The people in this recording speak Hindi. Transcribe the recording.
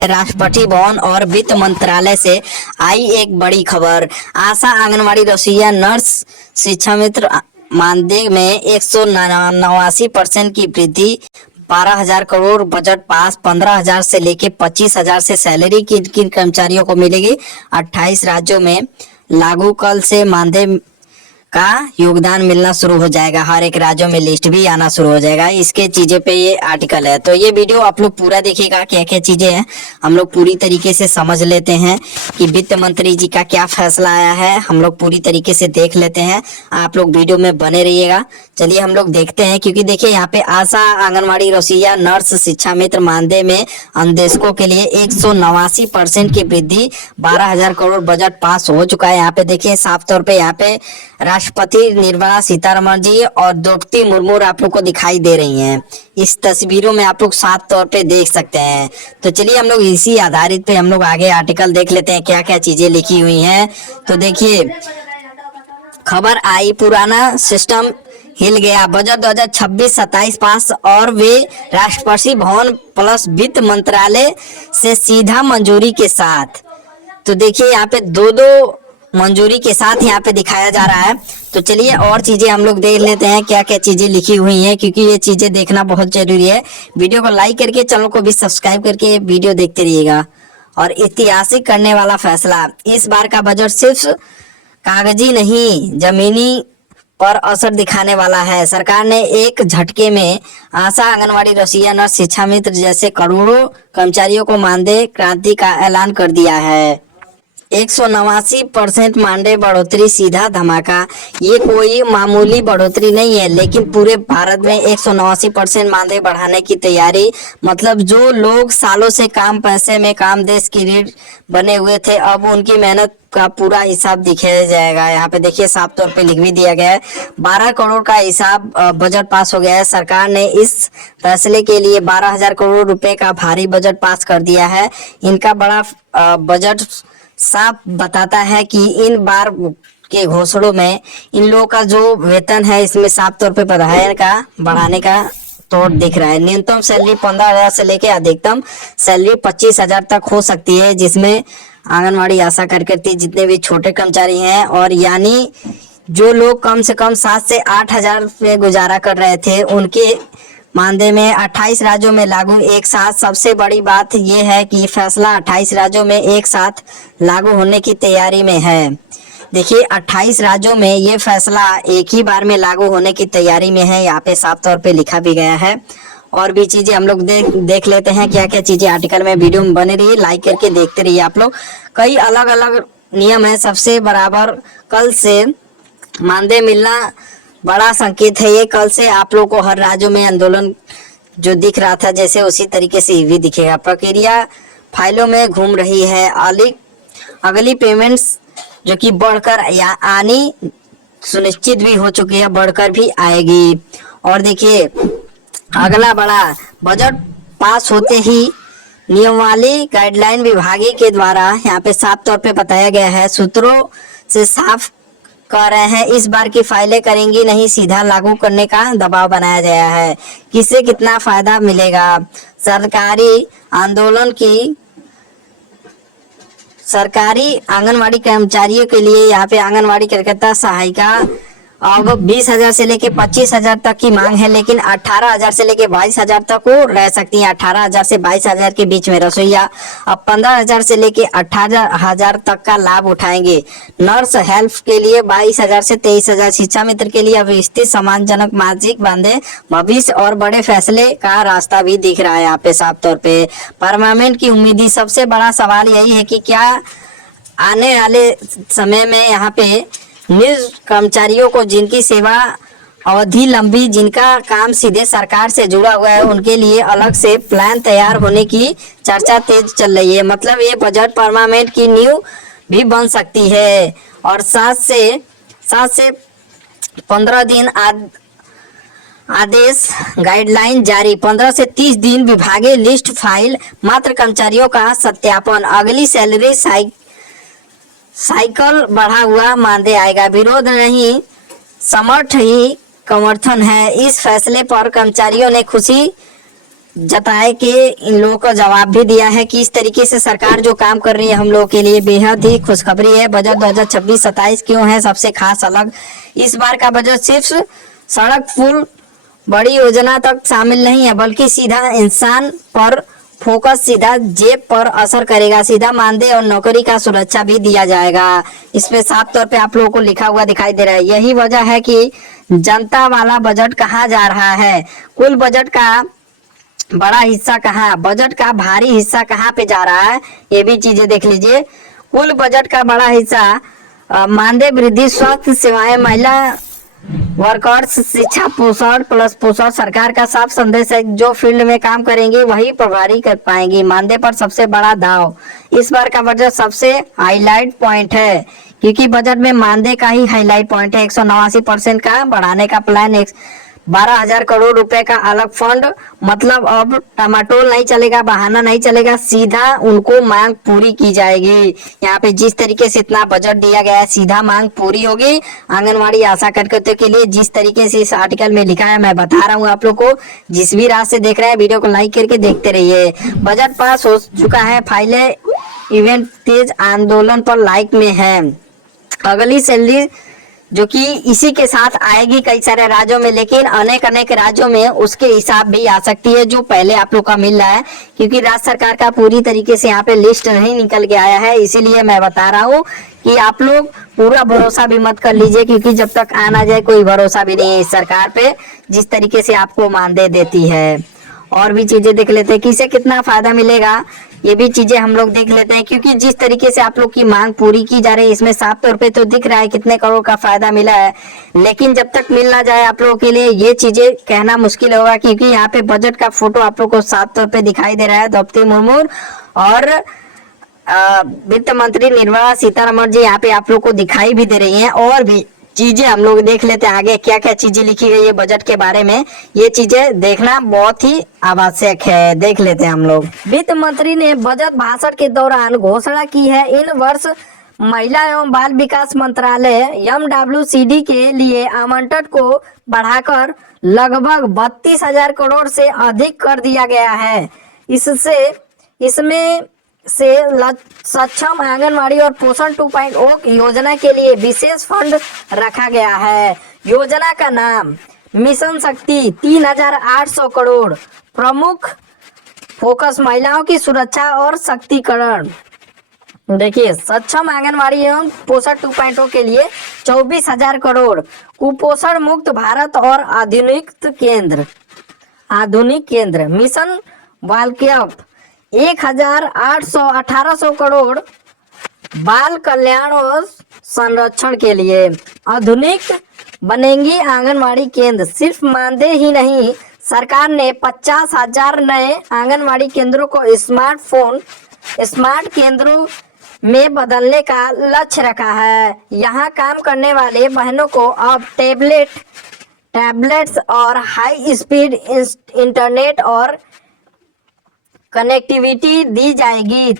राष्ट्रपति भवन और वित्त मंत्रालय से आई एक बड़ी खबर। आशा, आंगनवाड़ी, रसोइया, नर्स, शिक्षा मित्र मानदेय में 189% की वृद्धि, 12,000 करोड़ बजट पास, 15,000 से लेके 25,000 से सैलरी किन किन कर्मचारियों को मिलेगी। 28 राज्यों में लागू, कल से मानदेय का योगदान मिलना शुरू हो जाएगा। हर एक राज्यों में लिस्ट भी आना शुरू हो जाएगा। इसके चीजें पे ये आर्टिकल है, तो ये वीडियो आप लोग पूरा देखिएगा। क्या क्या चीजें हैं हम लोग पूरी तरीके से समझ लेते हैं कि वित्त मंत्री जी का क्या फैसला आया है, हम लोग पूरी तरीके से देख लेते हैं। आप लोग वीडियो में बने रहिएगा। चलिए हम लोग देखते हैं, क्योंकि देखिए यहाँ पे आशा, आंगनवाड़ी, रसोइया, नर्स, शिक्षा मित्र मानदेय में अनुदेशकों के लिए 189% की वृद्धि, 12,000 करोड़ बजट पास हो चुका है। यहाँ पे देखिए साफ तौर पे यहाँ पे राष्ट्रपति निर्मला सीतारमण जी और द्रौपदी मुर्मू आप लोग को दिखाई दे रही हैं। इस तस्वीरों में आप लोग साफ तौर पे देख सकते हैं। तो चलिए हम लोग इसी आधारित पे हम लोग आगे आर्टिकल देख लेते हैं, क्या क्या चीजें लिखी हुई हैं। तो देखिए खबर आई, पुराना सिस्टम हिल गया, बजट 2026-27 पास और वे राष्ट्रपति भवन प्लस वित्त मंत्रालय से सीधा मंजूरी के साथ। तो देखिए यहाँ पे दो मंजूरी के साथ यहाँ पे दिखाया जा रहा है। तो चलिए और चीजें हम लोग देख लेते हैं, क्या क्या चीजें लिखी हुई हैं, क्योंकि ये चीजें देखना बहुत जरूरी है। वीडियो को लाइक करके चैनल को भी सब्सक्राइब करके वीडियो देखते रहिएगा। और ऐतिहासिक करने वाला फैसला, इस बार का बजट सिर्फ कागजी नहीं जमीनी पर असर दिखाने वाला है। सरकार ने एक झटके में आशा, आंगनवाड़ी, रसोइया, नर्स, शिक्षा मित्र जैसे करोड़ों कर्मचारियों को मानदेय क्रांति का ऐलान कर दिया है। 189% मानदेय बढ़ोतरी सीधा धमाका। ये कोई मामूली बढ़ोतरी नहीं है, लेकिन पूरे भारत में 189% मानदेय बढ़ाने की तैयारी। मतलब जो लोग सालों से काम पैसे में काम देश की रीढ़ बने हुए थे, अब उनकी मेहनत का पूरा हिसाब दिखाया जाएगा। यहाँ पे देखिए साफ तौर पे लिख भी दिया गया है। 12 करोड़ का हिसाब बजट पास हो गया है। सरकार ने इस फैसले के लिए 12,000 करोड़ रुपए का भारी बजट पास कर दिया है। इनका बड़ा बजट साफ बताता है कि इन बार के घोषणों में इन लोगों का जो वेतन है, इसमें साफ तौर पे बढ़ाने का तौर दिख रहा है। न्यूनतम सैलरी 15,000 से लेके अधिकतम सैलरी 25,000 तक हो सकती है, जिसमें आंगनवाड़ी, आशा कार्यकर्ती, जितने भी छोटे कर्मचारी हैं, और यानी जो लोग कम से कम 7 से 8,000 में गुजारा कर रहे थे, उनके मानदेय में 28 राज्यों में लागू एक साथ। सबसे बड़ी बात यह है कि फैसला 28 राज्यों में एक साथ लागू होने की तैयारी में है। देखिए 28 राज्यों में ये फैसला एक ही बार में लागू होने की तैयारी में है। यहाँ पे साफ तौर पे लिखा भी गया है। और भी चीजें हम लोग देख लेते हैं, क्या क्या चीजें आर्टिकल में। वीडियो में बने रहिए, लाइक करके देखते रहिए आप लोग। कई अलग अलग नियम है। सबसे बराबर कल से मानदेय मिलना बड़ा संकेत है। ये कल से आप लोग को हर राज्यों में आंदोलन जो दिख रहा था, जैसे उसी तरीके से भी दिखेगा। प्रक्रिया फाइलों में घूम रही है। अगली पेमेंट्स जो कि बढ़कर या आनी सुनिश्चित भी हो चुकी है, बढ़कर भी आएगी। और देखिए अगला बड़ा बजट पास होते ही नियमावली गाइडलाइन विभागीय के द्वारा यहाँ पे साफ तौर पे बताया गया है। सूत्रों से साफ कह रहे हैं इस बार की फाइलें करेंगी नहीं, सीधा लागू करने का दबाव बनाया गया है। किससे कितना फायदा मिलेगा? सरकारी आंगनवाड़ी कर्मचारियों के लिए यहाँ पे आंगनवाड़ी कार्यकर्ता सहायिका अब 20,000 से लेके 25,000 तक की मांग है, लेकिन 18,000 से लेके 22,000 तक वो रह सकती है। 18,000 से 22,000 के बीच में रसोइया अब 15,000 से लेके 18,000 तक का लाभ उठाएंगे। नर्स हेल्प के लिए 22,000 से 23,000। शिक्षा मित्र के लिए अब स्थिति सम्मानजनक मासिक मानदेय, भविष्य और बड़े फैसले का रास्ता भी दिख रहा है यहाँ पे साफ तौर पे। परमानेंट की उम्मीद। सबसे बड़ा सवाल यही है कि क्या आने वाले समय में यहाँ पे निज कर्मचारियों को, जिनकी सेवा अवधि लंबी, जिनका काम सीधे सरकार से जुड़ा हुआ है, उनके लिए अलग से प्लान तैयार होने की चर्चा तेज चल रही है। मतलब ये बजट परमानेंट की नींव भी बन सकती है। और 7 से 15 दिन आदेश गाइडलाइन जारी। 15 से 30 दिन विभागीय लिस्ट फाइल, मात्र कर्मचारियों का सत्यापन। अगली सैलरी साइकिल बढ़ा हुआ मानदेय आएगा। विरोध नहीं, समर्थन है। इस फैसले पर कर्मचारियों ने खुशी जताए कि इन लोगों को जवाब भी दिया है कि इस तरीके से सरकार जो काम कर रही है हम लोगों के लिए बेहद ही खुशखबरी है। बजट 2026-27 क्यों है सबसे खास अलग? इस बार का बजट सिर्फ सड़क पुल बड़ी योजना तक शामिल नहीं है, बल्कि सीधा इंसान पर फोकस, सीधा जेब पर असर करेगा, सीधा मानदेय और नौकरी का सुरक्षा भी दिया जाएगा। इसमें साफ तौर पे आप लोगों को लिखा हुआ दिखाई दे रहा है। यही वजह है कि जनता वाला बजट कहा जा रहा है। कुल बजट का बड़ा हिस्सा कहाँ, बजट का भारी हिस्सा कहाँ पे जा रहा है, ये भी चीजें देख लीजिए। कुल बजट का बड़ा हिस्सा मानदेय वृद्धि, स्वास्थ्य सेवाएं, महिला वर्कर्स, शिक्षा, पोषण प्लस पोषण। सरकार का साफ संदेश है, जो फील्ड में काम करेंगे वही प्रभारी कर पाएंगे। मानदेय पर सबसे बड़ा दाव इस बार का बजट सबसे हाईलाइट पॉइंट है, क्योंकि बजट में मानदेय का ही हाईलाइट पॉइंट है। 189% का बढ़ाने का प्लान, 12,000 करोड़ रुपए का अलग फंड। मतलब अब टमाटोल नहीं चलेगा, बहाना नहीं चलेगा, सीधा उनको मांग पूरी की जाएगी। यहाँ पे जिस तरीके से इतना बजट दिया गया है, सीधा मांग पूरी होगी। आंगनवाड़ी आशा कार्यकर्ताओं के लिए जिस तरीके से इस आर्टिकल में लिखा है, मैं बता रहा हूँ आप लोग को। जिस भी रात से देख रहे हैं वीडियो को लाइक करके देखते रहिए। बजट पास हो चुका है, फाइलें इवेंट तेज आंदोलन पर लाइक में है। अगली सैलरी जो कि इसी के साथ आएगी कई सारे राज्यों में, लेकिन अनेक राज्यों में उसके हिसाब भी आ सकती है जो पहले आप लोग का मिल रहा है, क्योंकि राज्य सरकार का पूरी तरीके से यहाँ पे लिस्ट नहीं निकल के आया है। इसीलिए मैं बता रहा हूँ कि आप लोग पूरा भरोसा भी मत कर लीजिए, क्योंकि जब तक आना जाए कोई भरोसा भी नहीं है इस सरकार पे, जिस तरीके से आपको मानदेय देती है। और भी चीजें देख लेते हैं, किसे कितना फायदा मिलेगा, ये भी चीजें हम लोग देख लेते हैं। क्योंकि जिस तरीके से आप लोग की मांग पूरी की जा रही है, इसमें साफ तौर पे तो दिख रहा है कितने करोड़ का फायदा मिला है, लेकिन जब तक मिल ना जाए आप लोगों के लिए ये चीजें कहना मुश्किल होगा। क्योंकि यहाँ पे बजट का फोटो आप लोग को साफ तौर पे दिखाई दे रहा है। द्रौपदी मुर्मू और वित्त मंत्री निर्मला सीतारमण जी यहाँ पे आप लोग को दिखाई भी दे रही है। और भी चीजें हम लोग देख लेते हैं आगे क्या क्या चीजें लिखी गई है बजट के बारे में, ये चीजें देखना बहुत ही आवश्यक है। देख लेते हैं हम लोग। वित्त मंत्री ने बजट भाषण के दौरान घोषणा की है, इन वर्ष महिला एवं बाल विकास मंत्रालय MWCD के लिए आवंटन को बढ़ाकर लगभग 32,000 करोड़ से अधिक कर दिया गया है। इसमें से सक्षम आंगनवाड़ी और पोषण 2.0 योजना के लिए विशेष फंड रखा गया है। योजना का नाम मिशन शक्ति, 3,800 करोड़। प्रमुख फोकस महिलाओं की सुरक्षा और शक्तिकरण। देखिए, सक्षम आंगनवाड़ी एवं पोषण 2.0 के लिए 24,000 करोड़। कुपोषण मुक्त भारत और आधुनिक केंद्र मिशन वाल्क्यप 1,1800 करोड़। बाल कल्याण और संरक्षण के लिए आधुनिक बनेंगी आंगनवाड़ी केंद्र। सिर्फ मानदेय ही नहीं, सरकार ने 50,000 नए आंगनवाड़ी केंद्रों को स्मार्ट केंद्रों में बदलने का लक्ष्य रखा है। यहाँ काम करने वाले बहनों को अब टैबलेट्स और हाई स्पीड इंटरनेट और कनेक्टिविटी दी जाएगी।